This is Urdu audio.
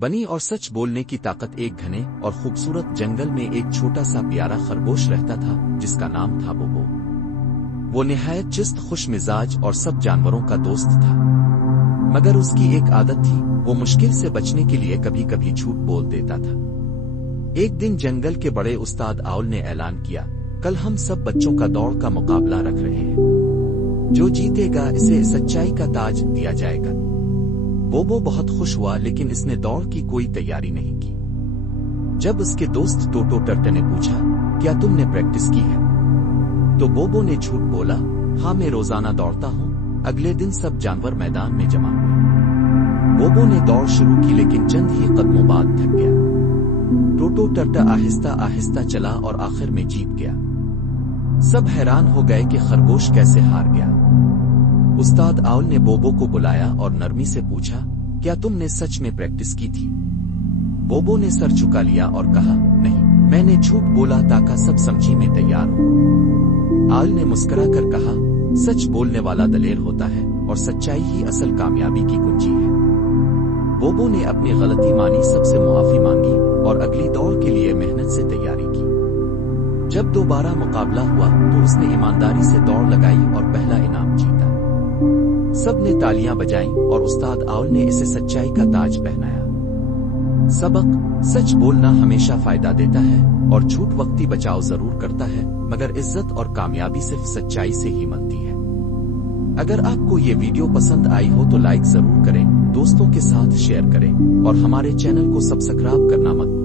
بنی اور سچ بولنے کی طاقت ایک گھنے اور خوبصورت جنگل میں ایک چھوٹا سا پیارا خرگوش رہتا تھا جس کا نام تھا بوبو۔ وہ نہایت چست، خوش مزاج اور سب جانوروں کا دوست تھا، مگر اس کی ایک عادت تھی، وہ مشکل سے بچنے کے لیے کبھی کبھی جھوٹ بول دیتا تھا۔ ایک دن جنگل کے بڑے استاد آؤل نے اعلان کیا، کل ہم سب بچوں کا دوڑ کا مقابلہ رکھ رہے ہیں، جو جیتے گا اسے سچائی کا تاج دیا جائے گا۔ بوبو بہت خوش ہوا، لیکن اس نے دوڑ کی کوئی تیاری نہیں کی۔ جب اس کے دوست ٹوٹو ٹرٹل نے پوچھا، کیا تم نے پریکٹس کی ہے؟ تو بوبو نے جھوٹ بولا، ہاں میں روزانہ دوڑتا ہوں۔ اگلے دن سب جانور میدان میں جمع ہوئے۔ بوبو نے دوڑ شروع کی، لیکن چند ہی قدموں بعد تھک گیا۔ ٹوٹو ٹرٹل آہستہ آہستہ چلا اور آخر میں جیت گیا۔ سب حیران ہو گئے کہ خرگوش کیسے ہار گیا۔ استاد آؤل نے بوبو کو بلایا اور نرمی سے پوچھا، کیا تم نے سچ میں پریکٹس کی تھی؟ بوبو نے سر جھکا لیا اور کہا، نہیں، میں نے جھوٹ بولا تاکہ سب سمجھی میں تیار ہوں۔ آؤل نے مسکرا کر کہا، سچ بولنے والا دلیر ہوتا ہے اور سچائی ہی اصل کامیابی کی کنجی ہے۔ بوبو نے اپنی غلطی مانی، سب سے معافی مانگی اور اگلی دوڑ کے لیے محنت سے تیاری کی۔ جب دوبارہ مقابلہ ہوا تو اس نے ایمانداری سے دوڑ لگائی اور پہلا انعام جیتا۔ سب نے تالیاں بجائیں اور استاد آؤل نے اسے سچائی کا تاج پہنایا۔ سبق: سچ بولنا ہمیشہ فائدہ دیتا ہے اور جھوٹ وقتی بچاؤ ضرور کرتا ہے، مگر عزت اور کامیابی صرف سچائی سے ہی ملتی ہے۔ اگر آپ کو یہ ویڈیو پسند آئی ہو تو لائک ضرور کریں، دوستوں کے ساتھ شیئر کریں اور ہمارے چینل کو سبسکرائب کرنا مت بھولیں۔